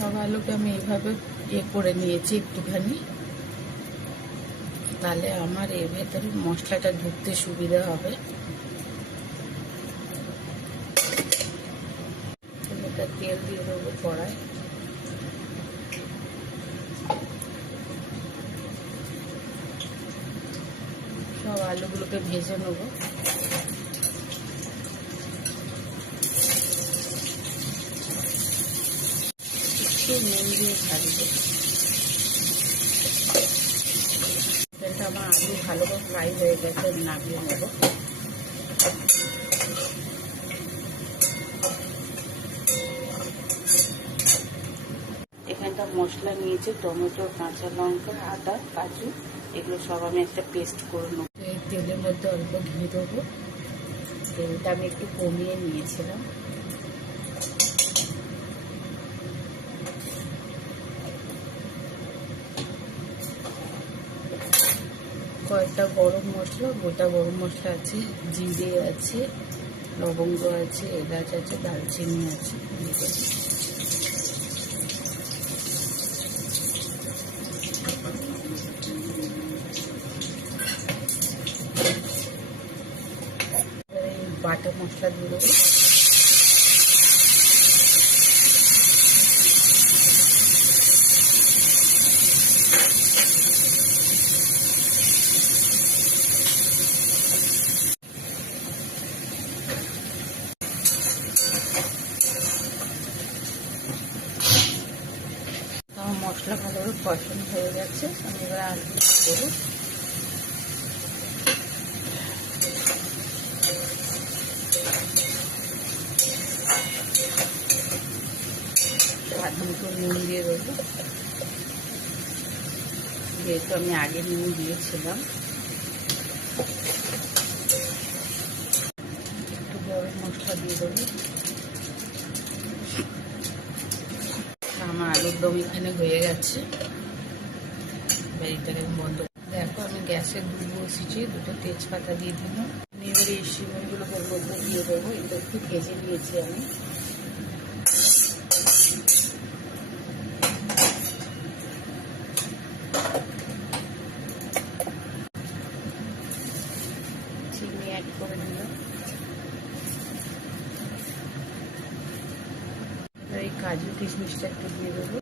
সব আলুকে আমি এইভাবে করে নিয়েছি একটুখানি, তাহলে আমার এর ভেতরে মশলাটা ঢুকতে সুবিধা হবে। এটা তেল দিয়ে দেবো কড়াই। সব আলুগুলোকে ভেজে নেবো। একটু নুন দিয়ে ভাজবো। তেলটা আমার আলু ভালো করে ফ্রাই হয়ে গেছে, নামিয়ে নেবো। এখানটা মশলা নিয়েছি, টমেটো, কাঁচা লঙ্কা, আদা, কাজু, এগুলো সব আমি একটা পেস্ট করে নেবো। এই তেলের মধ্যে অল্প ঘি দেবো। তেলটা আমি একটু কমিয়ে নিয়েছিলাম। কয়েকটা গরম মশলা, গোটা গরম মশলা আছে, জিরে আছে, লবঙ্গ আছে, এলাচ আছে, দারচিনি আছে। বাটা মশলা দিয়ে দেবো। আমার মশলা ভালোভাবে কষানো হয়ে গেছে, আমি এবার আলু দেবো। স্বাদ মতো নুন দিয়ে দেবো, যেহেতু আমি আগে নুন দিয়েছিলাম। একটু গরম মশলা দিয়ে দেবো। আমার আলুর দম এখানে হয়ে গেছে। এটাকে বন্ধ। দেখো আমি গ্যাসের দুধ বসিয়েছি, দুটো তেজপাতা দিয়ে দিলাম। এবারে এই সিমেন্টগুলো মধ্যে দিয়ে দেবো। এটা একটু ভেজে নিয়েছি আমি। চিনি অ্যাড করে দিলাম। এই কাজু কিশমিশটা একটু দিয়ে দেবো।